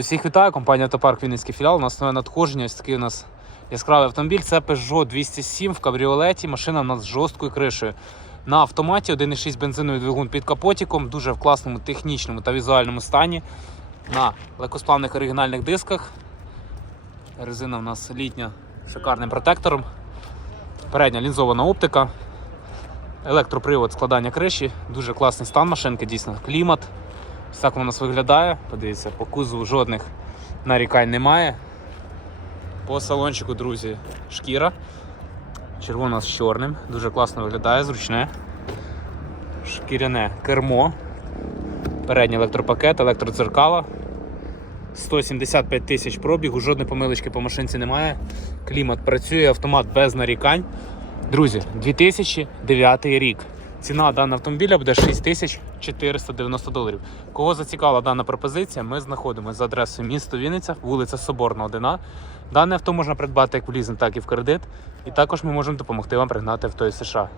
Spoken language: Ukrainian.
Всіх вітаю, компанія Автопарк Вінницький філіал. У нас нове надходження. Ось такий у нас яскравий автомобіль. Це Peugeot 207 в кабріолеті. Машина у нас з жорсткою кришею. На автоматі 1,6 бензиновий двигун під капотиком, дуже в класному технічному та візуальному стані. На легкосплавних оригінальних дисках. Резина у нас літня з шикарним протектором. Передня лінзована оптика. Електропривод складання криші. Дуже класний стан машинки, дійсно клімат. Ось так у нас виглядає. Подивіться, по кузову жодних нарікань немає. По салончику, друзі, шкіра. Червона з чорним. Дуже класно виглядає, зручне. Шкіряне кермо. Передній електропакет, електродзеркала. 175 тисяч пробігу, жодної помилочки по машинці немає. Клімат працює, автомат без нарікань. Друзі, 2009 рік. Ціна даного автомобіля буде 6490 доларів. Кого зацікавила дана пропозиція, ми знаходимося за адресою місто Вінниця, вулиця Соборна, 1. Дане авто можна придбати як в лізинг, так і в кредит. І також ми можемо допомогти вам пригнати авто із США.